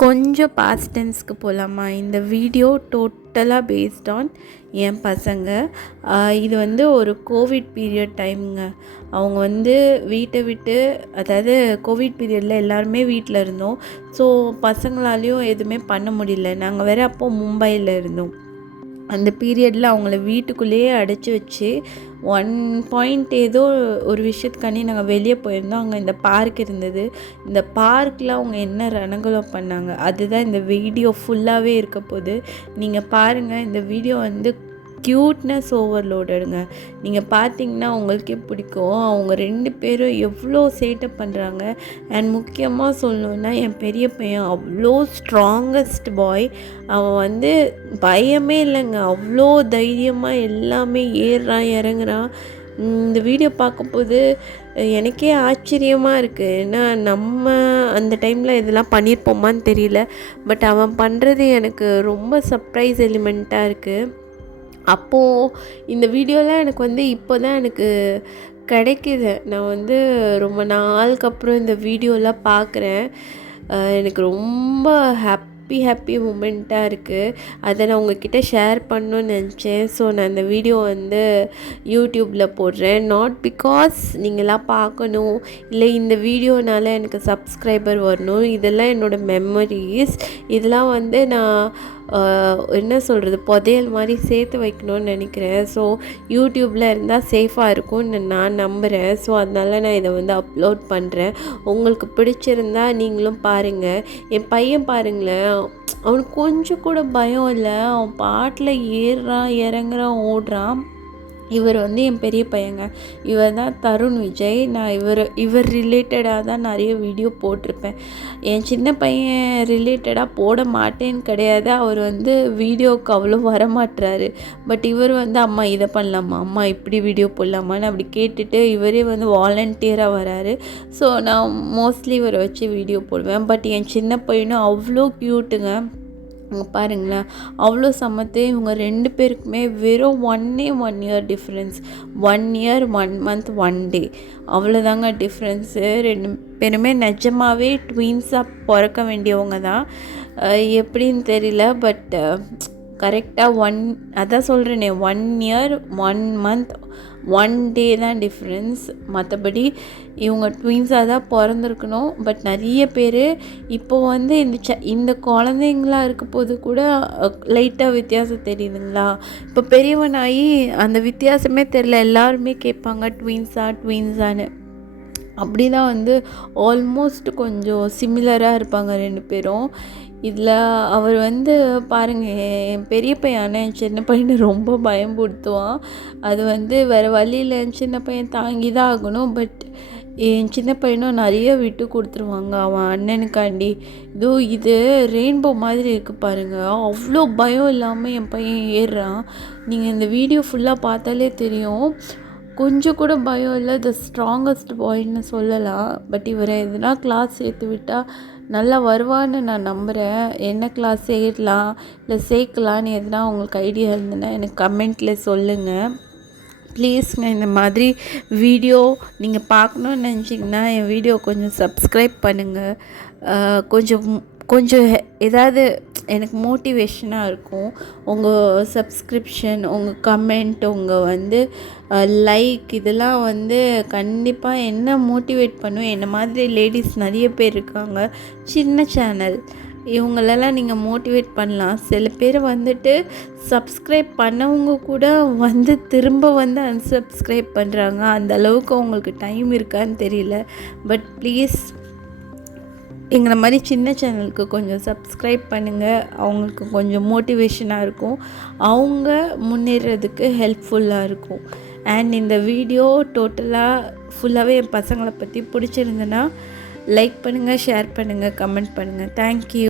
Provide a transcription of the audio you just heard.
கொஞ்சம் பாஸ்ட் டென்ஸ்க்கு போகலாமா? இந்த வீடியோ டோட்டலாக பேஸ்ட் ஆன் என் பசங்க. இது வந்து ஒரு கோவிட் பீரியட் டைமுங்க. அவங்க வந்து வீட்டை விட்டு, அதாவது கோவிட் பீரியடில் எல்லாருமே வீட்டில் இருந்தோம். ஸோ பசங்களாலேயும் எதுவுமே பண்ண முடியல. நாங்கள் வேறு அப்போது மும்பையில் இருந்தோம். அந்த பீரியடில் அவங்கள வீட்டுக்குள்ளேயே அடைச்சி வச்சு 1 ஏதோ ஒரு விஷயத்துக்காண்டி நாங்கள் வெளியே போயிருந்தோம். அங்கே இந்த பார்க் இருந்தது. இந்த பார்க்கில் அவங்க என்ன ரணகுலம் பண்ணாங்க, அதுதான் இந்த வீடியோ ஃபுல்லாகவே இருக்க போகுது. நீங்கள் பாருங்கள். இந்த வீடியோ வந்து க்யூட்னஸ் ஓவர்லோடுங்க. நீங்கள் பார்த்தீங்கன்னா உங்களுக்கே பிடிக்கும். அவங்க 2 பேரும் எவ்வளோ சேட்டை பண்ணுறாங்க. அண்ட் முக்கியமாக சொல்லணுன்னா, என் பெரிய பையன் அவ்வளோ ஸ்ட்ராங்கஸ்ட் பாய். அவன் வந்து பயமே இல்லைங்க. அவ்வளோ தைரியமாக எல்லாமே ஏறுறான் இறங்குறான். இந்த வீடியோ பார்க்கும்போது எனக்கே ஆச்சரியமாக இருக்குது. ஏன்னா நம்ம அந்த டைமில் இதெல்லாம் பண்ணியிருப்போமான்னு தெரியல. பட் அவன் பண்ணுறது எனக்கு ரொம்ப சர்ப்ரைஸ் எலிமெண்ட்டாக இருக்குது. அப்போது இந்த வீடியோலாம் எனக்கு வந்து இப்போ தான் எனக்கு கிடைக்கிது. நான் வந்து ரொம்ப நாளுக்கு அப்புறம் இந்த வீடியோலாம் பார்க்குறேன். எனக்கு ரொம்ப ஹாப்பி மூமெண்ட்டாக இருக்குது. அதை நான் உங்ககிட்ட ஷேர் பண்ணணுன்னு நினச்சேன். ஸோ நான் இந்த வீடியோ வந்து யூடியூப்பில் போடுறேன். நாட் பிகாஸ் நீங்களாம் பார்க்கணும், இல்லை இந்த வீடியோனால் எனக்கு சப்ஸ்கிரைபர் வரணும். இதெல்லாம் என்னோடய மெமரிஸ். இதெல்லாம் வந்து நான் என்ன சொல்கிறது, புதையல் மாதிரி சேர்த்து வைக்கணும்னு நினைக்கிறேன். ஸோ யூடியூப்பில் இருந்தால் சேஃபாக இருக்கும்னு நான் நம்புகிறேன். ஸோ அதனால் நான் இதை வந்து அப்லோட் பண்ணுறேன். உங்களுக்கு பிடிச்சிருந்தா நீங்களும் பாருங்கள். என் பையன் பாருங்களேன், அவனுக்கு கொஞ்சம் கூட பயம் இல்லை. அவன் பாட்டில் ஏறுறான், இறங்குறான், ஓடுறான். இவர் வந்து என் பெரிய பையங்க. இவர் தான் தருண் விஜய். நான் இவர் ரிலேட்டடாக தான் நிறைய வீடியோ போட்டிருப்பேன். என் சின்ன பையன் ரிலேட்டடாக போட மாட்டேன்னு கிடையாது. அவர் வந்து வீடியோவுக்கு அவ்வளோ வரமாட்டுறாரு. பட் இவர் வந்து அம்மா இதை பண்ணலாமா, அம்மா இப்படி வீடியோ போடலாமான்னு அப்படி கேட்டுட்டு இவரே வந்து வாலண்டியராக வராரு. ஸோ நான் மோஸ்ட்லி இவரை வச்சு வீடியோ போடுவேன். பட் என் சின்ன பையனும் அவ்வளோ க்யூட்டுங்க. பாருங்களேன், அவ்வளோ சமத்து. இவங்க 2 பேருக்குமே வெறும் 1 இயர் டிஃப்ரென்ஸ். 1 இயர் 1 மந்த் 1 டே, அவ்வளோதாங்க டிஃப்ரென்ஸு. 2 பேருமே நிஜமாகவே ட்வின்ஸாக பிறக்க வேண்டியவங்க தான். எப்படின்னு தெரியல. பட் கரெக்டாக அதான் சொல்கிறேனே, 1 இயர் 1 மந்த் 1 டே தான் டிஃப்ரென்ஸ். மற்றபடி இவங்க ட்வின்ஸாக தான் பிறந்திருக்கணும். பட் நிறைய பேர் இப்போது வந்து இந்த குழந்தைங்களாக இருக்க போது கூட லைட்டாக வித்தியாசம் தெரியுதுங்களா? இப்போ பெரியவனாகி அந்த வித்தியாசமே தெரில. எல்லாருமே கேட்பாங்க ட்வின்ஸான்னு. அப்படி தான் வந்து ஆல்மோஸ்ட் கொஞ்சம் சிமிலராக இருப்பாங்க 2 பேரும். இதில் அவர் வந்து பாருங்கள், என் பெரிய பையன் என் சின்ன பையனை ரொம்ப பயன்படுத்துவான். அது வந்து வேறு வழியில் என் சின்ன பையன் தாங்கி தான் ஆகணும். பட் என் சின்ன பையனும் நிறைய விட்டு கொடுத்துருவாங்க அவன் அண்ணனுக்காண்டி. இது ரெயின்போ மாதிரி இருக்குது பாருங்கள். அவ்வளோ பயம் இல்லாமல் என் பையன் ஏறுறான். நீங்கள் இந்த வீடியோ ஃபுல்லாக பார்த்தாலே தெரியும். கொஞ்சம் கூட பயம் இல்லை. த ஸ்ட்ராங்கஸ்ட் பாய்ன்னு சொல்லலாம். பட் இவரை எதுனா கிளாஸ் சேர்த்து விட்டால் நல்லா வருவான்னு நான் நம்புகிறேன். என்ன கிளாஸ் சேரலாம் இல்லை சேர்க்கலான்னு எதுனா உங்களுக்கு ஐடியா இருந்ததுன்னா எனக்கு கமெண்ட்டில் சொல்லுங்கள் ப்ளீஸ்ங்க. இந்த மாதிரி வீடியோ நீங்கள் பார்க்கணுன்னு நினச்சிங்கன்னா என் வீடியோ கொஞ்சம் சப்ஸ்கிரைப் பண்ணுங்கள். கொஞ்சம் ஏதாவது எனக்கு மோட்டிவேஷனாக இருக்கும். உங்கள் சப்ஸ்கிரிப்ஷன், உங்கள் கமெண்ட், உங்கள் வந்து லைக், இதெல்லாம் வந்து கண்டிப்பாக என்ன மோட்டிவேட் பண்ணும். என்ன மாதிரி லேடிஸ் நிறைய பேர் இருக்காங்க, சின்ன சேனல், இவங்களெல்லாம் நீங்கள் மோட்டிவேட் பண்ணலாம். சில பேர் வந்துட்டு சப்ஸ்கிரைப் பண்ணவங்க கூட வந்து திரும்ப வந்து அன்சப்ஸ்கிரைப் பண்ணுறாங்க. அந்த அளவுக்கு அவங்களுக்கு டைம் இருக்கான்னு தெரியல. பட் ப்ளீஸ் எங்களை மாதிரி சின்ன சேனலுக்கு கொஞ்சம் சப்ஸ்கிரைப் பண்ணுங்கள். அவங்களுக்கு கொஞ்சம் மோட்டிவேஷனாக இருக்கும், அவங்க முன்னேறதுக்கு ஹெல்ப்ஃபுல்லாக இருக்கும். அண்ட் இந்த வீடியோ டோட்டலாக ஃபுல்லாகவே என் பசங்களை பற்றி பிடிச்சிருந்ததுன்னா லைக் பண்ணுங்கள், ஷேர் பண்ணுங்கள், கமெண்ட் பண்ணுங்கள். தேங்க்யூ.